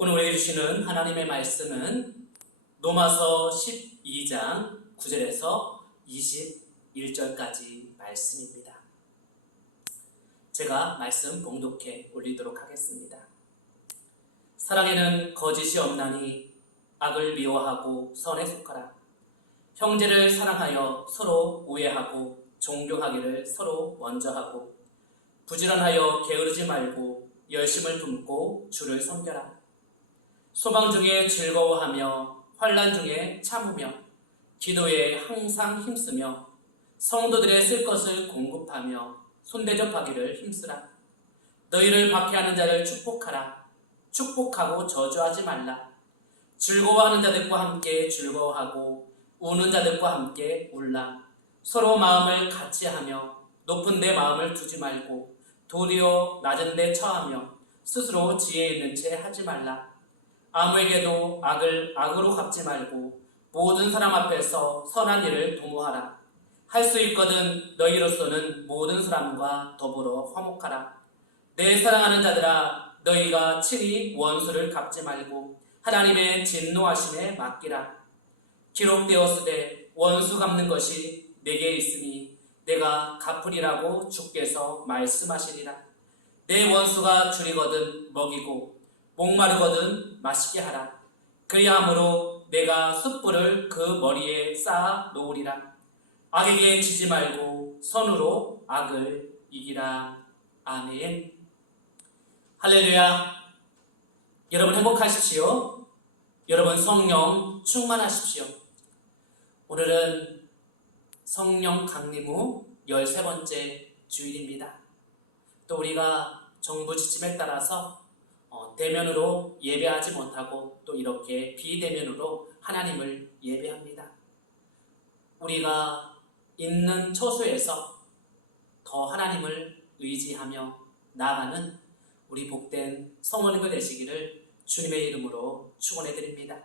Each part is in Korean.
오늘 우리에게 주시는 하나님의 말씀은 로마서 12장 9절에서 21절까지 말씀입니다. 제가 말씀 봉독해 올리도록 하겠습니다. 사랑에는 거짓이 없나니 악을 미워하고 선에 속하라. 형제를 사랑하여 서로 우애하고 존경하기를 서로 먼저 하고 부지런하여 게으르지 말고 열심을 품고 주를 섬겨라. 소망 중에 즐거워하며 환난 중에 참으며 기도에 항상 힘쓰며 성도들의 쓸 것을 공급하며 손대접하기를 힘쓰라. 너희를 박해하는 자를 축복하라. 축복하고 저주하지 말라. 즐거워하는 자들과 함께 즐거워하고 우는 자들과 함께 울라. 서로 마음을 같이하며 높은 데 마음을 두지 말고 도리어 낮은 데 처하며 스스로 지혜 있는 채 하지 말라. 아무에게도 악을 악으로 갚지 말고 모든 사람 앞에서 선한 일을 도모하라. 할 수 있거든 너희로서는 모든 사람과 더불어 화목하라. 내 사랑하는 자들아, 너희가 친히 원수를 갚지 말고 하나님의 진노하심에 맡기라. 기록되었으되 원수 갚는 것이 내게 있으니 내가 갚으리라고 주께서 말씀하시리라. 내 원수가 줄이거든 먹이고 목마르거든 마시게 하라. 그리함으로 내가 숯불을 그 머리에 쌓아 놓으리라. 악에게 지지 말고 선으로 악을 이기라. 아멘. 할렐루야. 여러분 행복하십시오. 여러분 성령 충만하십시오. 오늘은 성령 강림 후 13번째 주일입니다. 또 우리가 정부 지침에 따라서 대면으로 예배하지 못하고 또 이렇게 비대면으로 하나님을 예배합니다. 우리가 있는 처소에서 더 하나님을 의지하며 나아가는 우리 복된 성도님들 되시기를 주님의 이름으로 축원해 드립니다.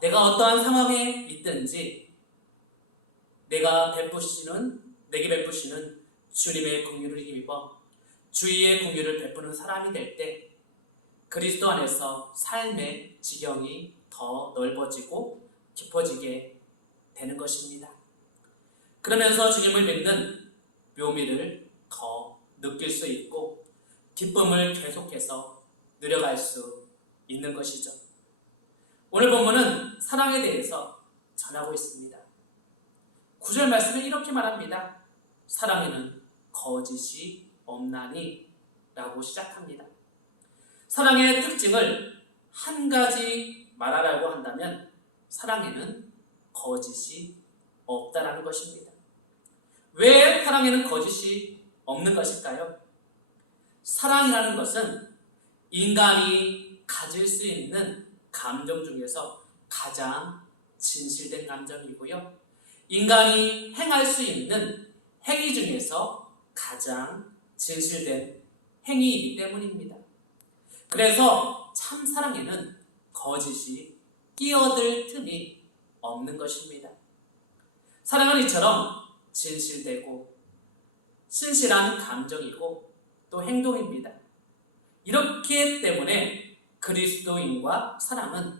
내가 어떠한 상황에 있든지 내게 베푸시는 주님의 긍휼을 힘입어 주위의 긍휼을 베푸는 사람이 될 때 그리스도 안에서 삶의 지경이 더 넓어지고 깊어지게 되는 것입니다. 그러면서 주님을 믿는 묘미를 더 느낄 수 있고 기쁨을 계속해서 누려갈 수 있는 것이죠. 오늘 본문은 사랑에 대해서 전하고 있습니다. 9절 말씀에 이렇게 말합니다. 사랑에는 거짓이 없나니 라고 시작합니다. 사랑의 특징을 한 가지 말하라고 한다면 사랑에는 거짓이 없다라는 것입니다. 왜 사랑에는 거짓이 없는 것일까요? 사랑이라는 것은 인간이 가질 수 있는 감정 중에서 가장 진실된 감정이고요. 인간이 행할 수 있는 행위 중에서 가장 진실된 행위이기 때문입니다. 그래서 참 사랑에는 거짓이 끼어들 틈이 없는 것입니다. 사랑은 이처럼 진실되고 신실한 감정이고 또 행동입니다. 이렇기 때문에 그리스도인과 사랑은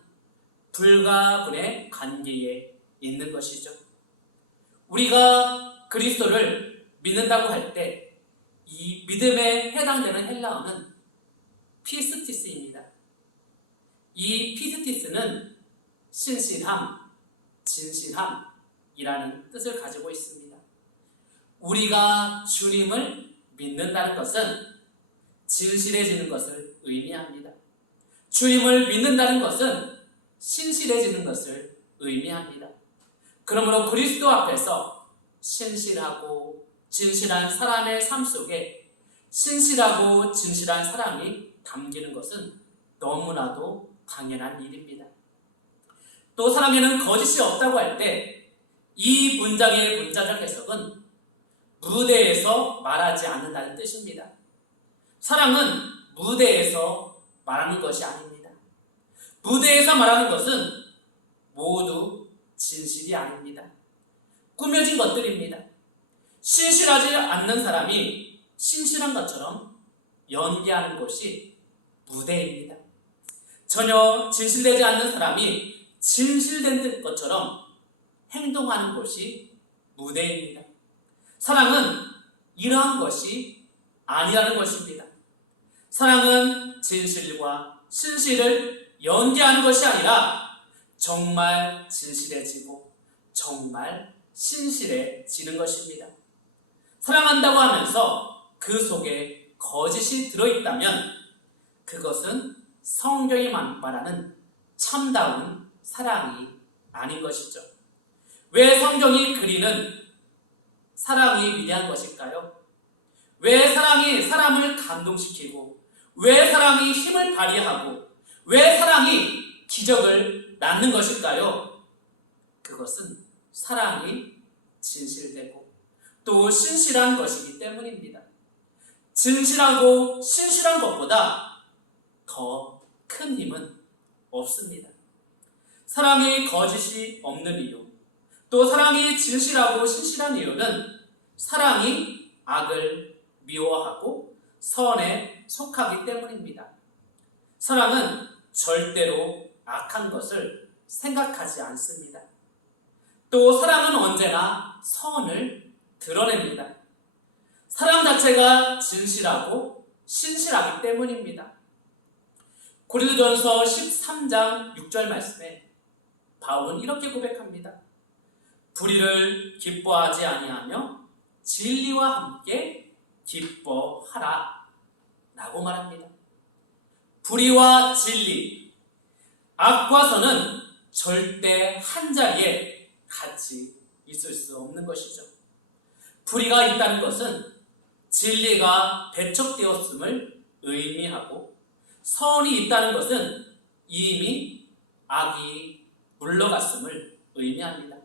불가분의 관계에 있는 것이죠. 우리가 그리스도를 믿는다고 할 때 이 믿음에 해당되는 헬라어는 피스티스입니다. 이 피스티스는 신실함, 진실함이라는 뜻을 가지고 있습니다. 우리가 주님을 믿는다는 것은 진실해지는 것을 의미합니다. 주님을 믿는다는 것은 신실해지는 것을 의미합니다. 그러므로 그리스도 앞에서 신실하고 진실한 사람의 삶 속에 신실하고 진실한 사랑이 담기는 것은 너무나도 당연한 일입니다. 또 사랑에는 거짓이 없다고 할 때 이 문장의 문자적 해석은 무대에서 말하지 않는다는 뜻입니다. 사랑은 무대에서 말하는 것이 아닙니다. 무대에서 말하는 것은 모두 진실이 아닙니다. 꾸며진 것들입니다. 신실하지 않는 사람이 신실한 것처럼 연기하는 것이 무대입니다. 전혀 진실되지 않는 사람이 진실된 것처럼 행동하는 것이 무대입니다. 사랑은 이러한 것이 아니라는 것입니다. 사랑은 진실과 신실을 연기하는 것이 아니라 정말 진실해지고 정말 신실해지는 것입니다. 사랑한다고 하면서 그 속에 거짓이 들어있다면 그것은 성경이 말하는 참다운 사랑이 아닌 것이죠. 왜 성경이 그리는 사랑이 위대한 것일까요? 왜 사랑이 사람을 감동시키고, 왜 사랑이 힘을 발휘하고, 왜 사랑이 기적을 낳는 것일까요? 그것은 사랑이 진실되고 또 신실한 것이기 때문입니다. 진실하고 신실한 것보다 더 큰 힘은 없습니다. 사랑이 거짓이 없는 이유, 또 사랑이 진실하고 신실한 이유는 사랑이 악을 미워하고 선에 속하기 때문입니다. 사랑은 절대로 악한 것을 생각하지 않습니다. 또 사랑은 언제나 선을 드러냅니다. 사랑 자체가 진실하고 신실하기 때문입니다. 고린도전서 13장 6절 말씀에 바울은 이렇게 고백합니다. 불의를 기뻐하지 아니하며 진리와 함께 기뻐하라 라고 말합니다. 불의와 진리, 악과 선은 절대 한 자리에 같이 있을 수 없는 것이죠. 불의가 있다는 것은 진리가 배척되었음을 의미하고, 선이 있다는 것은 이미 악이 물러갔음을 의미합니다.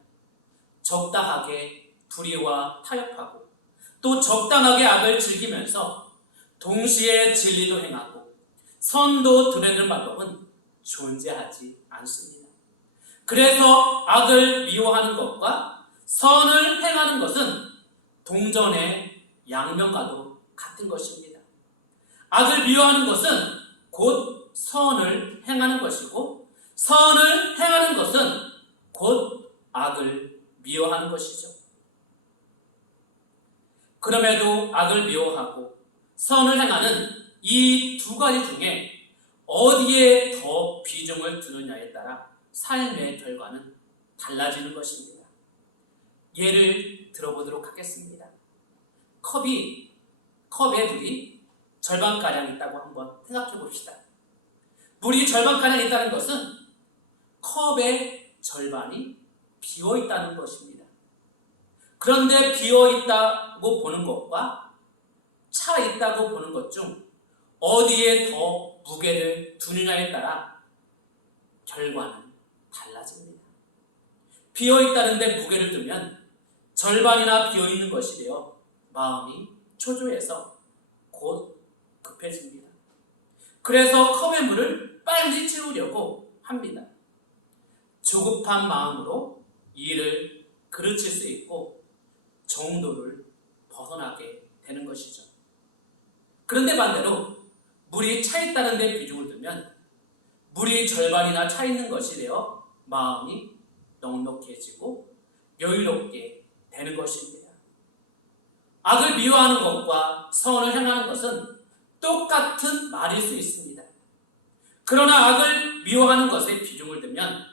적당하게 불의와 타협하고 또 적당하게 악을 즐기면서 동시에 진리도 행하고 선도 드러내는 방법은 존재하지 않습니다. 그래서 악을 미워하는 것과 선을 행하는 것은 동전의 양면과도 같은 것입니다. 악을 미워하는 것은 곧 선을 행하는 것이고, 선을 행하는 것은 곧 악을 미워하는 것이죠. 그럼에도 악을 미워하고 선을 행하는 이 두 가지 중에 어디에 더 비중을 두느냐에 따라 삶의 결과는 달라지는 것입니다. 예를 들어보도록 하겠습니다. 컵에 물이 절반가량 있다고 한번 생각해 봅시다. 물이 절반가량 있다는 것은 컵의 절반이 비어 있다는 것입니다. 그런데 비어 있다고 보는 것과 차 있다고 보는 것 중 어디에 더 무게를 두느냐에 따라 결과는 달라집니다. 비어 있다는데 무게를 두면 절반이나 비어 있는 것이 되어 마음이 초조해서 곧 급해집니다. 그래서 컵의 물을 빨리 채우려고 합니다. 조급한 마음으로 일을 그르칠 수 있고 정도를 벗어나게 되는 것이죠. 그런데 반대로 물이 차 있다는 데 비중을 두면 물이 절반이나 차 있는 것이 되어 마음이 넉넉해지고 여유롭게 되는 것입니다. 악을 미워하는 것과 선을 행하는 것은 똑같은 말일 수 있습니다. 그러나 악을 미워하는 것에 비중을 두면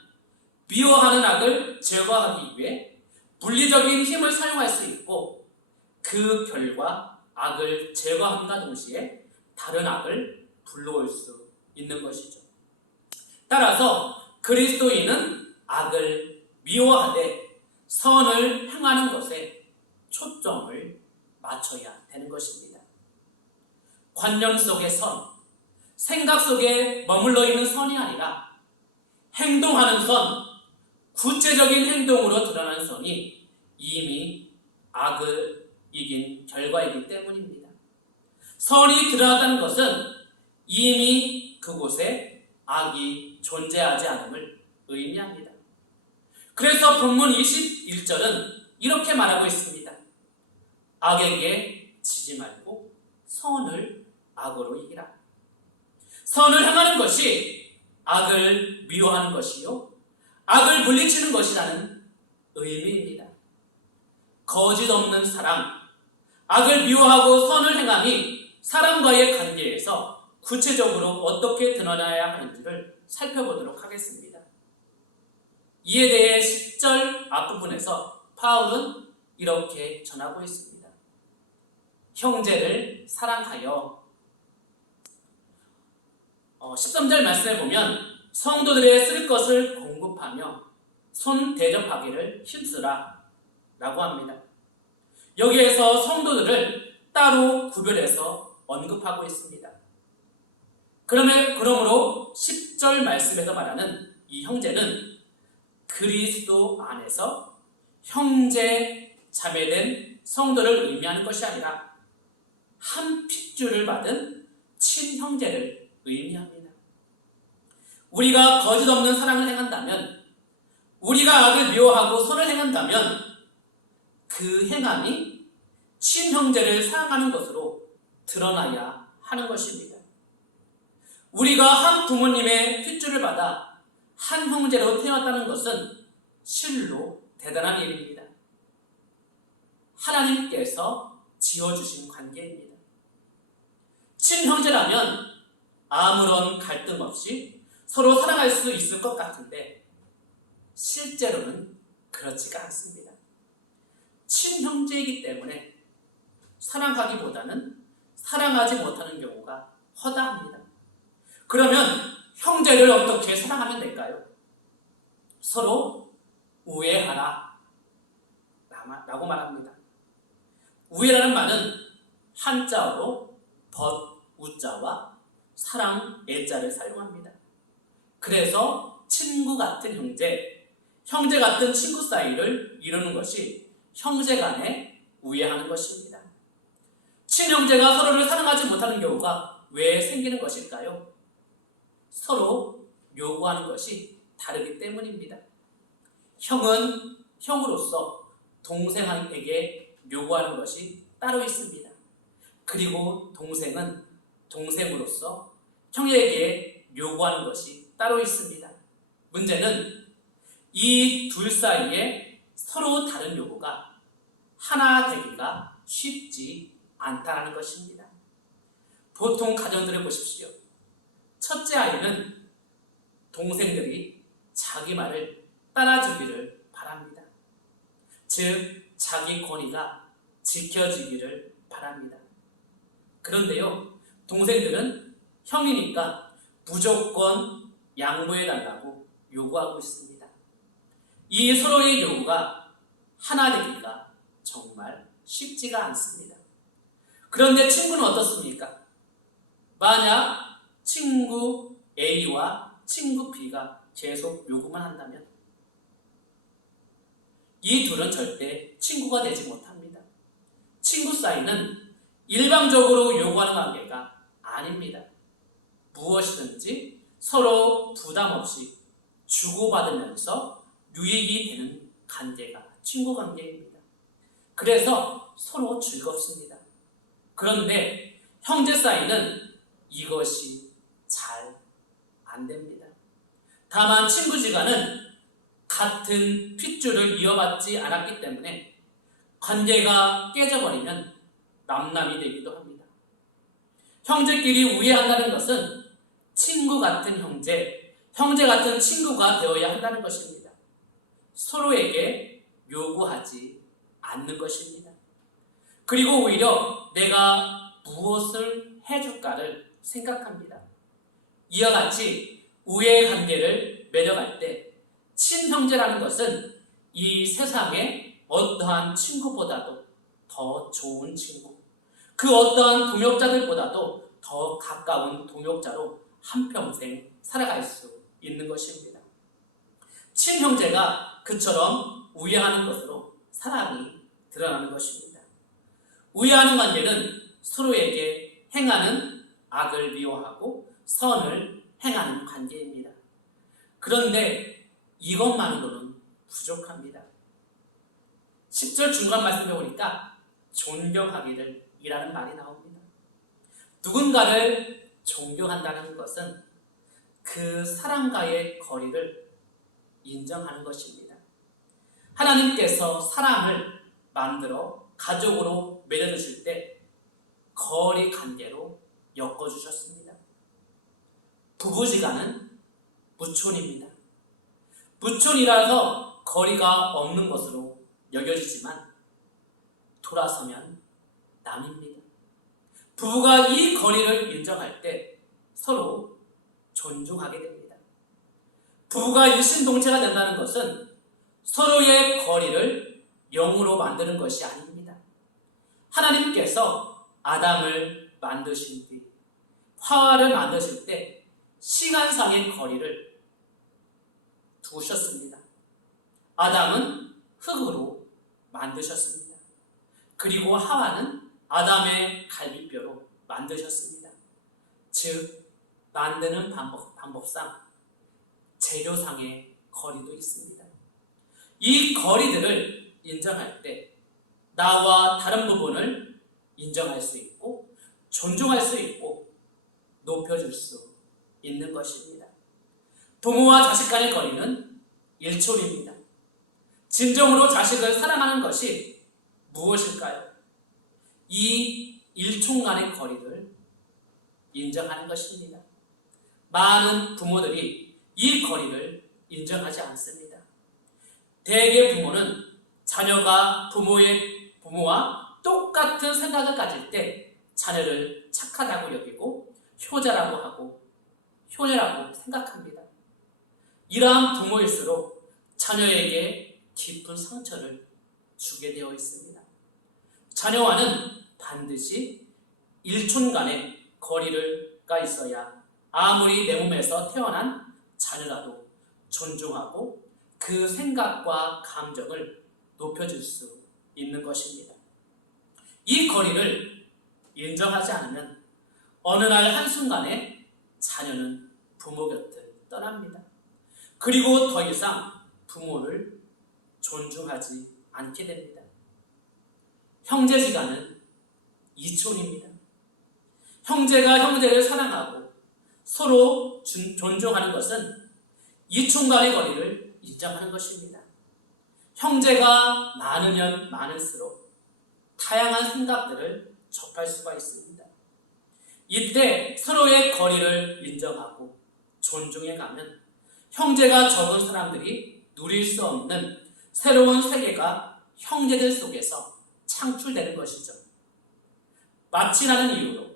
미워하는 악을 제거하기 위해 물리적인 힘을 사용할 수 있고, 그 결과 악을 제거함과 동시에 다른 악을 불러올 수 있는 것이죠. 따라서 그리스도인은 악을 미워하되 선을 행하는 것에 초점을 맞춰야 되는 것입니다. 관념 속의 선, 생각 속에 머물러 있는 선이 아니라 행동하는 선, 구체적인 행동으로 드러나는 선이 이미 악을 이긴 결과이기 때문입니다. 선이 드러났다는 것은 이미 그곳에 악이 존재하지 않음을 의미합니다. 그래서 본문 21절은 이렇게 말하고 있습니다. 악에게 지지 말고 선을 악으로 이기라. 선을 행하는 것이 악을 미워하는 것이요 악을 물리치는 것이라는 의미입니다. 거짓 없는 사랑, 악을 미워하고 선을 행함이 사람과의 관계에서 구체적으로 어떻게 드러나야 하는지를 살펴보도록 하겠습니다. 이에 대해 10절 앞부분에서 바울은 이렇게 전하고 있습니다. 형제를 사랑하여. 13절 말씀에 보면 성도들의 쓸 것을 공급하며 손 대접하기를 힘쓰라 라고 합니다. 여기에서 성도들을 따로 구별해서 언급하고 있습니다. 그러므로 10절 말씀에서 말하는 이 형제는 그리스도 안에서 형제 자매된 성도를 의미하는 것이 아니라 한 핏줄을 받은 친형제를 의미합니다. 우리가 거짓 없는 사랑을 행한다면, 우리가 악을 미워하고 선을 행한다면 그 행함이 친형제를 사랑하는 것으로 드러나야 하는 것입니다. 우리가 한 부모님의 핏줄을 받아 한 형제로 태어났다는 것은 실로 대단한 일입니다. 하나님께서 지어주신 관계입니다. 친형제라면 아무런 갈등 없이 서로 사랑할 수 있을 것 같은데 실제로는 그렇지가 않습니다. 친형제이기 때문에 사랑하기보다는 사랑하지 못하는 경우가 허다합니다. 그러면 형제를 어떻게 사랑하면 될까요? 서로 우애하라 라고 말합니다. 우애라는 말은 한자어로 우자와 사랑, 애자를 사용합니다. 그래서 친구 같은 형제 같은 친구 사이를 이루는 것이 형제 간에 우애하는 것입니다. 친형제가 서로를 사랑하지 못하는 경우가 왜 생기는 것일까요? 서로 요구하는 것이 다르기 때문입니다. 형은 형으로서 동생에게 요구하는 것이 따로 있습니다. 그리고 동생은 동생으로서 형에게 요구하는 것이 따로 있습니다. 문제는 이 둘 사이에 서로 다른 요구가 하나 되기가 쉽지 않다는 것입니다. 보통 가정들을 보십시오. 첫째 아이는 동생들이 자기 말을 따라주기를 바랍니다. 즉, 자기 권위가 지켜지기를 바랍니다. 그런데요, 동생들은 형이니까 무조건 양보해달라고 요구하고 있습니다. 이 서로의 요구가 하나 되기가 정말 쉽지가 않습니다. 그런데 친구는 어떻습니까? 만약 친구 A와 친구 B가 계속 요구만 한다면 이 둘은 절대 친구가 되지 못합니다. 친구 사이는 일방적으로 요구하는 관계가 아닙니다. 무엇이든지 서로 부담 없이 주고받으면서 유익이 되는 관계가 친구 관계입니다. 그래서 서로 즐겁습니다. 그런데 형제 사이는 이것이 잘 안 됩니다. 다만 친구지간은 같은 핏줄을 이어받지 않았기 때문에 관계가 깨져버리면 남남이 되기도 합니다. 형제끼리 우애한다는 것은 친구 같은 형제 같은 친구가 되어야 한다는 것입니다. 서로에게 요구하지 않는 것입니다. 그리고 오히려 내가 무엇을 해줄까를 생각합니다. 이와 같이 우애 관계를 맺어갈 때 친형제라는 것은 이 세상의 어떠한 친구보다도 더 좋은 친구, 그 어떠한 동역자들보다도 더 가까운 동역자로 한평생 살아갈 수 있는 것입니다. 친형제가 그처럼 우애하는 것으로 사랑이 드러나는 것입니다. 우애하는 관계는 서로에게 행하는 악을 미워하고 선을 행하는 관계입니다. 그런데 이것만으로는 부족합니다. 10절 중간 말씀에 보니까 존경하기를 이라는 말이 나옵니다. 누군가를 존경한다는 것은 그 사람과의 거리를 인정하는 것입니다. 하나님께서 사람을 만들어 가족으로 맺어주실 때 거리 관계로 엮어주셨습니다. 부부지간은 무촌입니다. 무촌이라서 거리가 없는 것으로 여겨지지만 돌아서면 남입니다. 부부가 이 거리를 인정할 때 서로 존중하게 됩니다. 부부가 일신동체가 된다는 것은 서로의 거리를 영으로 만드는 것이 아닙니다. 하나님께서 아담을 만드신 뒤 하와를 만드실 때 시간상의 거리를 두셨습니다. 아담은 흙으로 만드셨습니다. 그리고 하와는 아담의 갈비뼈로 만드셨습니다. 즉 만드는 방법상 재료상의 거리도 있습니다. 이 거리들을 인정할 때 나와 다른 부분을 인정할 수 있고 존중할 수 있고 높여줄 수 있는 것입니다. 부모와 자식 간의 거리는 일촌입니다. 진정으로 자식을 사랑하는 것이 무엇일까요? 이 일촌 간의 거리를 인정하는 것입니다. 많은 부모들이 이 거리를 인정하지 않습니다. 대개 부모는 자녀가 부모와 똑같은 생각을 가질 때 자녀를 착하다고 여기고 효자라고 하고 효녀라고 생각합니다. 이러한 부모일수록 자녀에게 깊은 상처를 주게 되어 있습니다. 자녀와는 반드시 일촌 간의 거리가 있어야 아무리 내 몸에서 태어난 자녀라도 존중하고 그 생각과 감정을 높여줄 수 있는 것입니다. 이 거리를 인정하지 않으면 어느 날 한순간에 자녀는 부모 곁을 떠납니다. 그리고 더 이상 부모를 존중하지 않게 됩니다. 형제지간은 이촌입니다. 형제가 형제를 사랑하고 서로 존중하는 것은 이촌 간의 거리를 인정하는 것입니다. 형제가 많으면 많을수록 다양한 생각들을 접할 수가 있습니다. 이때 서로의 거리를 인정하고 존중해가면 형제가 적은 사람들이 누릴 수 없는 새로운 세계가 형제들 속에서 창출되는 것이죠. 마치라는 이유로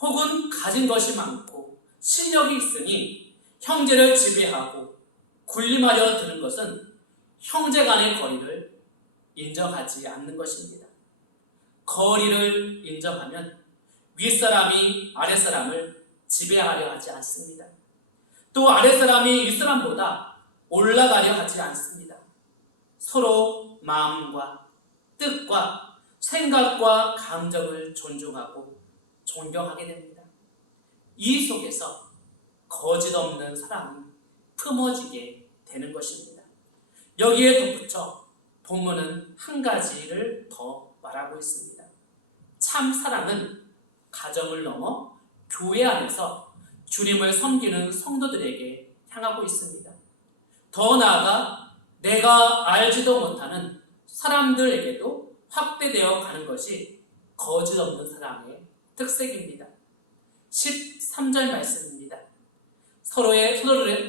혹은 가진 것이 많고 실력이 있으니 형제를 지배하고 군림하려 드는 것은 형제 간의 거리를 인정하지 않는 것입니다. 거리를 인정하면 윗사람이 아랫사람을 지배하려 하지 않습니다. 또 아랫사람이 윗사람보다 올라가려 하지 않습니다. 서로 마음과 뜻과 생각과 감정을 존중하고 존경하게 됩니다. 이 속에서 거짓 없는 사랑이 품어지게 되는 것입니다. 여기에 덧붙여 본문은 한 가지를 더 말하고 있습니다. 참 사랑은 가정을 넘어 교회 안에서 주님을 섬기는 성도들에게 향하고 있습니다. 더 나아가 내가 알지도 못하는 사람들에게도 확대되어 가는 것이 거짓 없는 사랑의 특색입니다. 13절 말씀입니다. 서로의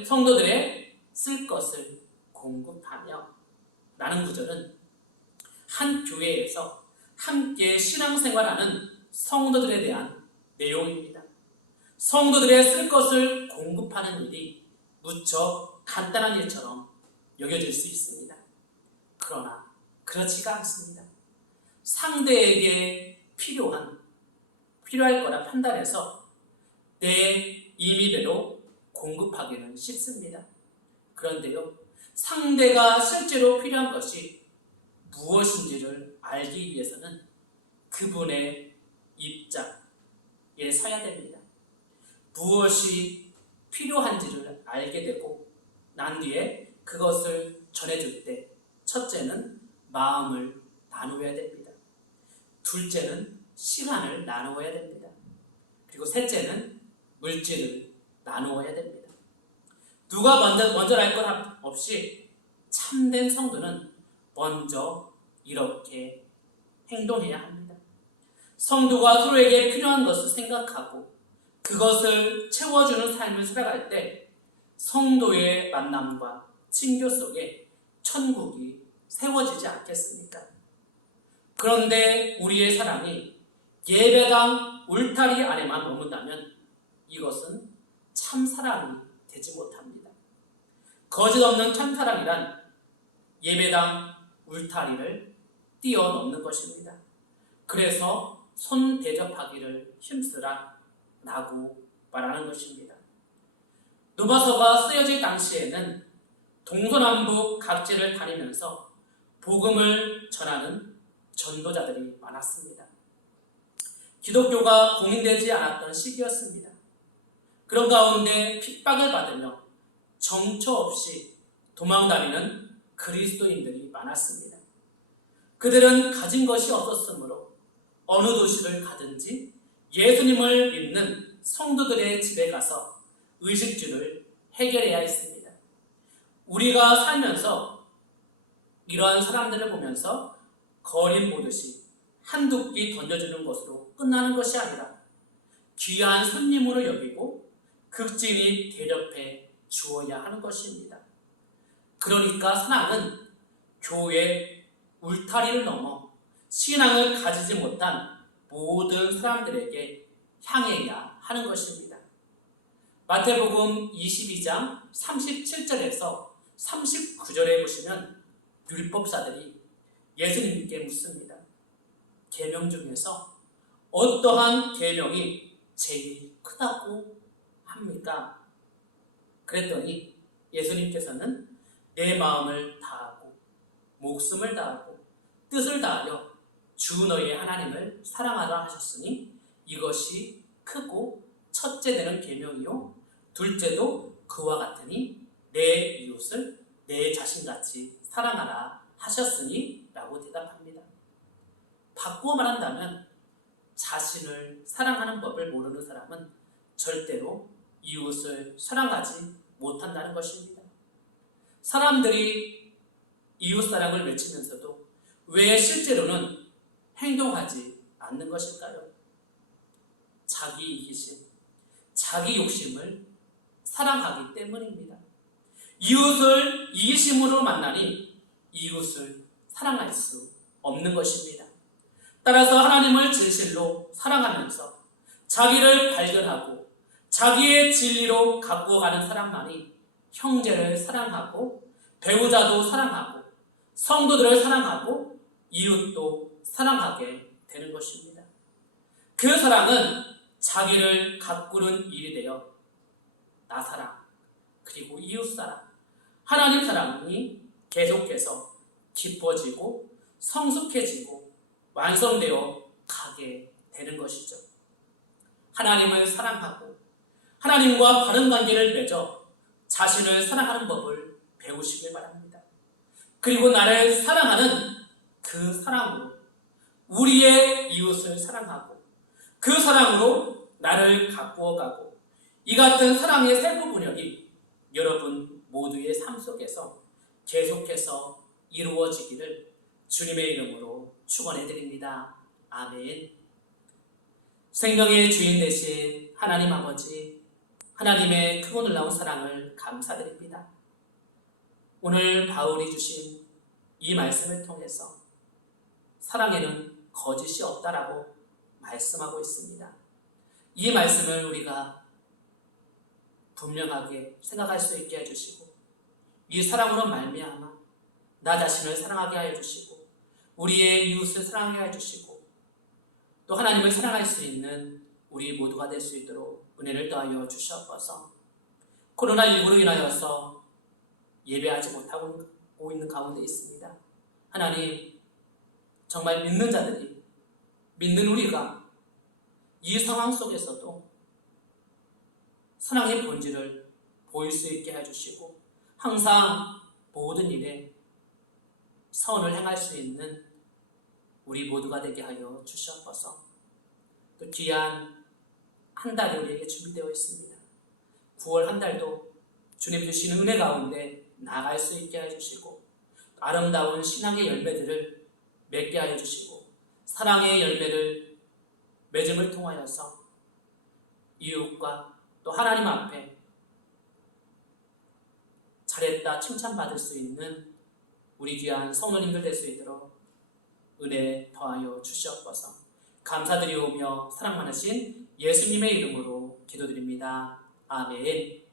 성도들의 쓸 것을 공급하며 라는 구절은 한 교회에서 함께 신앙생활하는 성도들에 대한 내용입니다. 성도들의 쓸 것을 공급하는 일이 무척 간단한 일처럼 여겨질 수 있습니다. 그러나 그렇지가 않습니다. 상대에게 필요할 거라 판단해서 내 임의대로 공급하기는 쉽습니다. 그런데요, 상대가 실제로 필요한 것이 무엇인지를 알기 위해서는 그분의 입장에 서야 됩니다. 무엇이 필요한지를 알게 되고 난 뒤에 그것을 전해줄 때 첫째는 마음을 나누어야 됩니다. 둘째는 시간을 나누어야 됩니다. 그리고 셋째는 물질을 나누어야 됩니다. 누가 먼저랄 것 없이 참된 성도는 먼저 이렇게 행동해야 합니다. 성도가 서로에게 필요한 것을 생각하고 그것을 채워주는 삶을 살아갈 때 성도의 만남과 친교 속에 천국이 세워지지 않겠습니까? 그런데 우리의 사랑이 예배당 울타리 안에만 머문다면 이것은 참사랑이 되지 못합니다. 거짓없는 참사랑이란 예배당 울타리를 뛰어넘는 것입니다. 그래서 손 대접하기를 힘쓰라 라고 말하는 것입니다. 로마서가 쓰여질 당시에는 동서남북 각지를 다니면서 복음을 전하는 전도자들이 많았습니다. 기독교가 공인되지 않았던 시기였습니다. 그런 가운데 핍박을 받으며 정처 없이 도망다니는 그리스도인들이 많았습니다. 그들은 가진 것이 없었으므로 어느 도시를 가든지 예수님을 믿는 성도들의 집에 가서 의식주를 해결해야 했습니다. 우리가 살면서 이러한 사람들을 보면서 거린 보듯이 한두 끼 던져주는 것으로 끝나는 것이 아니라 귀한 손님으로 여기고 극진히 대접해 주어야 하는 것입니다. 그러니까 사랑은 교회 울타리를 넘어 신앙을 가지지 못한 모든 사람들에게 향해야 하는 것입니다. 마태복음 22장 37절에서 39절에 보시면 율법사들이 예수님께 묻습니다. 계명 중에서 어떠한 계명이 제일 크다고 합니까? 그랬더니 예수님께서는 내 마음을 다하고 목숨을 다하고 뜻을 다하여 주 너의 하나님을 사랑하라 하셨으니 이것이 크고 첫째 되는 계명이요 둘째도 그와 같으니 내 이웃을 내 자신같이 사랑하라 하셨으니 라고 대답합니다. 바꾸어 말한다면 자신을 사랑하는 법을 모르는 사람은 절대로 이웃을 사랑하지 못한다는 것입니다. 사람들이 이웃사랑을 외치면서도 왜 실제로는 행동하지 않는 것일까요? 자기 이기심, 자기 욕심을 사랑하기 때문입니다. 이웃을 이기심으로 만나니 이웃을 사랑할 수 없는 것입니다. 따라서 하나님을 진실로 사랑하면서 자기를 발견하고 자기의 진리로 가꾸어가는 사람만이 형제를 사랑하고 배우자도 사랑하고 성도들을 사랑하고 이웃도 사랑하게 되는 것입니다. 그 사랑은 자기를 가꾸는 일이 되어 나 사랑 그리고 이웃 사랑 하나님 사랑이 계속해서 깊어지고 성숙해지고 완성되어 가게 되는 것이죠. 하나님을 사랑하고 하나님과 바른 관계를 맺어 자신을 사랑하는 법을 배우시길 바랍니다. 그리고 나를 사랑하는 그 사랑으로 우리의 이웃을 사랑하고 그 사랑으로 나를 가꾸어가고 이 같은 사랑의 세부 분역이 여러분 모두의 삶 속에서 계속해서 이루어지기를 주님의 이름으로 축원해 드립니다. 아멘. 생명의 주인 되신 하나님 아버지, 하나님의 크고 놀라운 사랑을 감사드립니다. 오늘 바울이 주신 이 말씀을 통해서 사랑에는 거짓이 없다라고 말씀하고 있습니다. 이 말씀을 우리가 분명하게 생각할 수 있게 해주시고 이 사랑으로 말미암아 나 자신을 사랑하게 하여 주시고 우리의 이웃을 사랑하게 하여 주시고 또 하나님을 사랑할 수 있는 우리 모두가 될 수 있도록 은혜를 더하여 주시옵소서. 코로나19로 인하여서 예배하지 못하고 있는 가운데 있습니다. 하나님, 정말 믿는 자들이, 믿는 우리가 이 상황 속에서도 사랑의 본질을 보일 수 있게 해주시고 항상 모든 일에 선을 행할 수 있는 우리 모두가 되게 하여 주시옵소서. 또 귀한 한 달이 우리에게 준비되어 있습니다. 9월 한 달도 주님 주시는 은혜 가운데 나아갈 수 있게 해주시고 아름다운 신앙의 열매들을 맺게 하여 주시고 사랑의 열매를 맺음을 통하여서 이웃과 또 하나님 앞에 잘했다 칭찬받을 수 있는 우리 귀한 성도님들 될 수 있도록 은혜 더하여 주시옵소서. 감사드리오며 사랑 많으신 예수님의 이름으로 기도드립니다. 아멘.